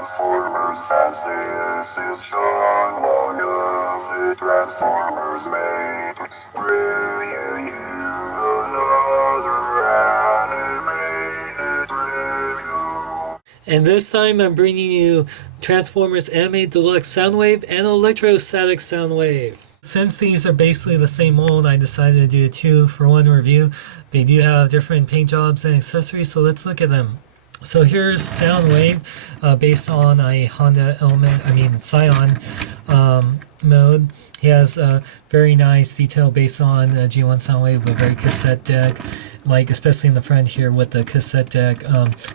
Transformers fans, this is Sean, one of the Transformers Matrix, bringing you another animated review. And this time I'm bringing you Transformers Animated Deluxe Soundwave and Electrostatic Soundwave. Since these are basically the same mold, I decided to do a 2-for-1 review. They do have different paint jobs and accessories, so let's look at them. So here's Soundwave, based on a Honda Scion mode. He has a very nice detail based on G1 Soundwave with a very cassette deck, like especially in the front here with the cassette deck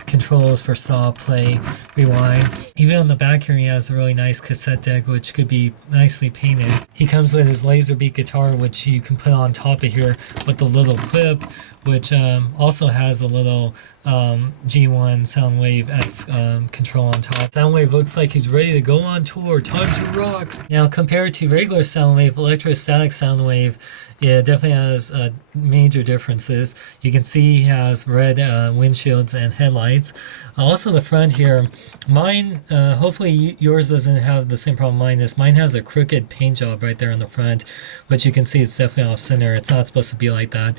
controls for stop, play, rewind. Even on the back here he has a really nice cassette deck which could be nicely painted. He comes with his Laserbeak guitar which you can put on top of here with the little clip, which also has a little G1 Soundwave X control on top. Soundwave looks like he's ready to go on tour. Time to rock! Now compared to regular Soundwave, Electrostatic Soundwave, it definitely has major differences. You can see he has red windshields and headlights. Also the front here, mine, hopefully yours doesn't have the same problem mine is. Mine has a crooked paint job right there in the front, which you can see it's definitely off center. It's not supposed to be like that.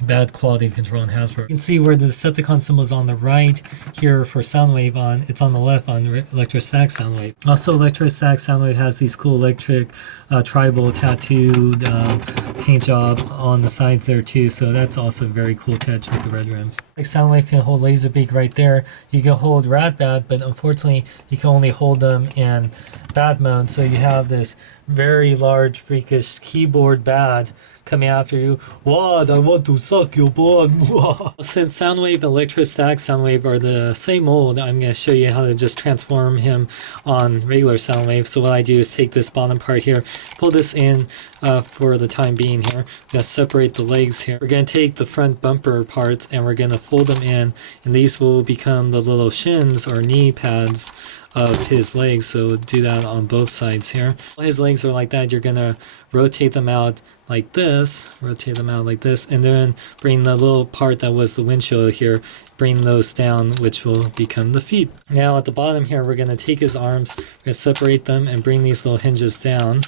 Bad quality control in Hasbro. You can see where the Decepticon symbol is on the right here for Soundwave, it's on the left on Electrostatic Soundwave. Also Electrostatic Soundwave has these cool electric tribal tattooed paint job on the sides there too, so that's also a very cool touch with the red rims. Like Soundwave can hold Laserbeak right there. You can hold Ratbat, but unfortunately you can only hold them in bad mode, so you have this very large freakish keyboard bad coming after you. What? I want to suck your blood. Since Soundwave and Electrostatic Soundwave are the same mold, I'm going to show you how to just transform him on regular Soundwave. So what I do is take this bottom part here, pull this in for the time being here. I'm going to separate the legs here. We're going to take the front bumper parts and we're going to fold them in, and these will become the little shins or knee pads of his legs, so do that on both sides here. When his legs are like that, you're gonna rotate them out like this, and then bring the little part that was the windshield here, bring those down, which will become the feet. Now at the bottom here, we're gonna take his arms, we're gonna separate them and bring these little hinges down.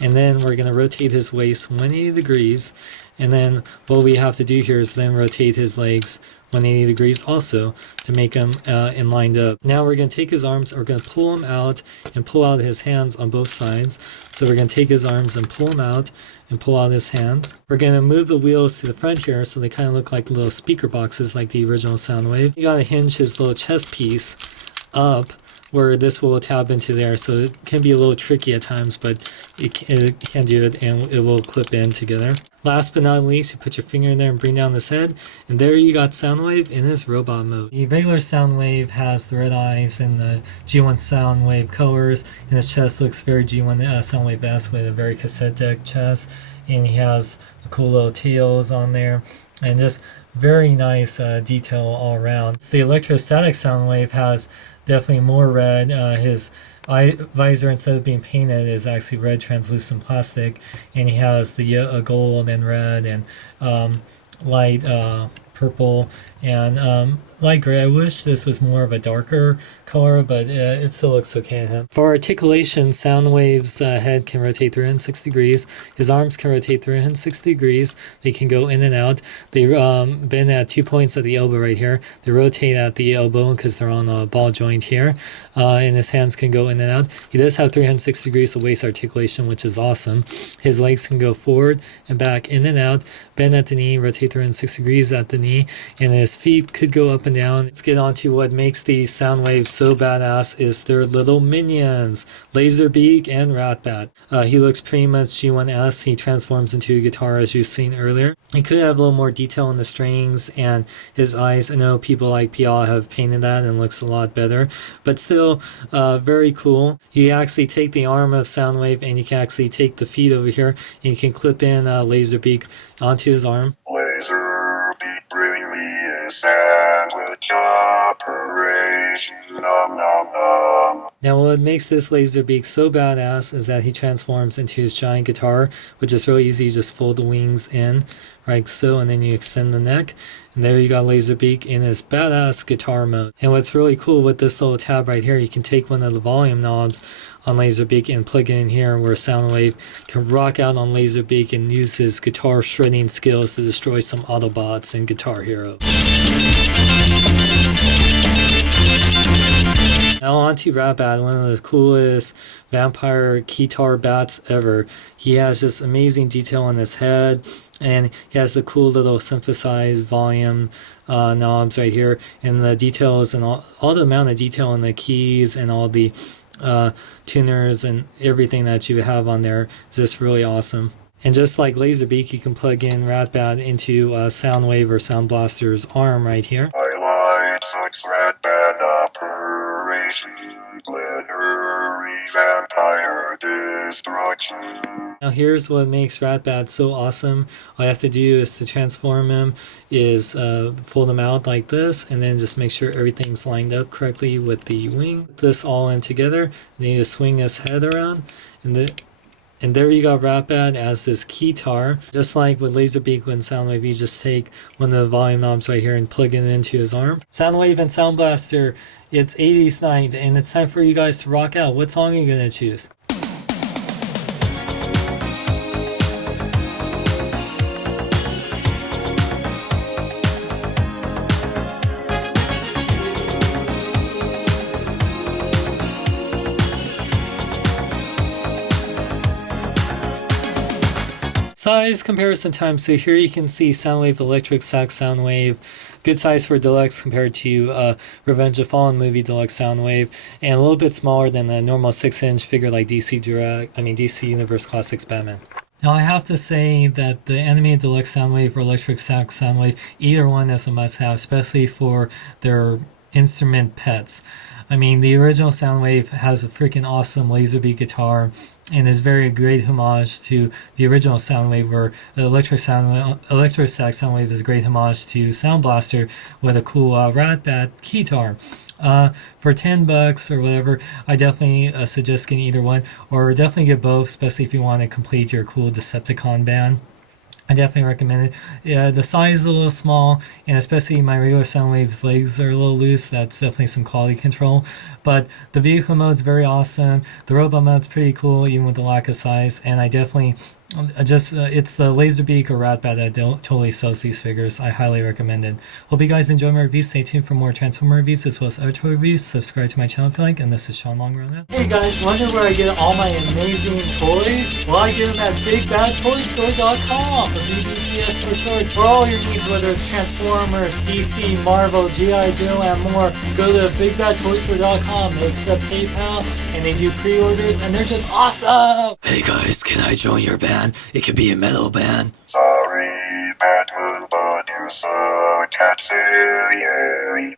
And then we're going to rotate his waist 180 degrees. And then what we have to do here is then rotate his legs 180 degrees also to make them in lined up. Now we're going to take his arms, we're going to pull him out and pull out his hands on both sides. So we're going to take his arms and pull him out and pull out his hands. We're going to move the wheels to the front here so they kind of look like little speaker boxes like the original Soundwave. You got to hinge his little chest piece up where this will tab into there, so it can be a little tricky at times, but it can do it and it will clip in together. Last but not least, you put your finger in there and bring down this head, and there you got Soundwave in his robot mode. The regular Soundwave has the red eyes and the G1 Soundwave colors, and his chest looks very G1 Soundwave-esque with a very cassette deck chest, and he has the cool little tails on there, and just very nice detail all around. So the Electrostatic Soundwave has definitely more red. His eye visor, instead of being painted, is actually red translucent plastic, and he has the gold and red and light purple and light gray. I wish this was more of a darker color, but it still looks okay in him. For articulation, Soundwave's head can rotate 360 degrees. His arms can rotate 360 degrees. They can go in and out. They bend at 2 points at the elbow right here. They rotate at the elbow because they're on a ball joint here. And his hands can go in and out. He does have 360 degrees of waist articulation, which is awesome. His legs can go forward and back, in and out, bend at the knee, rotate 360 degrees at the knee, and his feet could go up and down. Let's get on to what makes these Soundwaves so badass is their little minions, Laserbeak and Ratbat. He looks pretty much G1S. He transforms into a guitar as you've seen earlier. He could have a little more detail on the strings and his eyes. I know people like PL have painted that and looks a lot better, but still very cool. You actually take the arm of Soundwave and you can actually take the feet over here and you can clip in Laserbeak onto his arm. Laserbeak, bring me a sandwich operation, nom nom nom. Now what makes this Laserbeak so badass is that he transforms into his giant guitar, which is really easy. You just fold the wings in, like so, and then you extend the neck. And there you got Laserbeak in his badass guitar mode. And what's really cool with this little tab right here, you can take one of the volume knobs on Laserbeak and plug it in here where Soundwave can rock out on Laserbeak and use his guitar shredding skills to destroy some Autobots and Guitar Hero. Now on to Ratbat, one of the coolest vampire keytar bats ever. He has this amazing detail on his head, and he has the cool little synthesized volume knobs right here, and the details and all the amount of detail in the keys and all the tuners and everything that you have on there is just really awesome. And just like Laserbeak, you can plug in Ratbat into Soundwave or Sound Blaster's arm right here. Highlight 6 Ratbat Operation Glittery Vampire Destruction. Now here's what makes Ratbat so awesome. All you have to do is to transform him is fold him out like this, and then just make sure everything's lined up correctly with the wing. Put this all in together, and then you just swing his head around, and there you got Ratbat as this keytar. Just like with Laserbeak and Soundwave, you just take one of the volume knobs right here and plug it into his arm. Soundwave and Sound Blaster, it's 80s night, and it's time for you guys to rock out. What song are you going to choose? Size comparison time. So here you can see Soundwave Electrostatic Soundwave, good size for Deluxe compared to Revenge of Fallen movie Deluxe Soundwave, and a little bit smaller than a normal 6-inch figure like DC Universe Classics Batman. Now I have to say that the animated Deluxe Soundwave or Electrostatic Soundwave, either one is a must-have, especially for their instrument pets. I mean, the original Soundwave has a freaking awesome Laserbeak guitar and is very great homage to the original Soundwave, where the Electrostatic Soundwave is a great homage to Sound Blaster with a cool Ratbat keytar. For $10 or whatever, I definitely suggest getting either one, or definitely get both, especially if you want to complete your cool Decepticon band. I definitely recommend it. Yeah, the size is a little small, and especially my regular Soundwave's legs are a little loose. That's definitely some quality control. But the vehicle mode's very awesome. The robot mode's pretty cool, even with the lack of size. And I definitely it's the Laserbeak or Ratbat that totally sells these figures. I highly recommend it. Hope you guys enjoy my review. Stay tuned for more Transformer reviews as well as other toy reviews. Subscribe to my channel if you like. And this is Sean Longround. Hey guys, wonder where I get all my amazing toys? Well, I get them at BigBadToyStore.com, or BBTS for short. For all your needs, whether it's Transformers, DC, Marvel, G.I. Joe, and more, go to BigBadToyStore.com. They accept PayPal, and they do pre-orders, and they're just awesome! Hey guys, can I join your band? It could be a metal band. Sorry, Batman, but you suck at silly.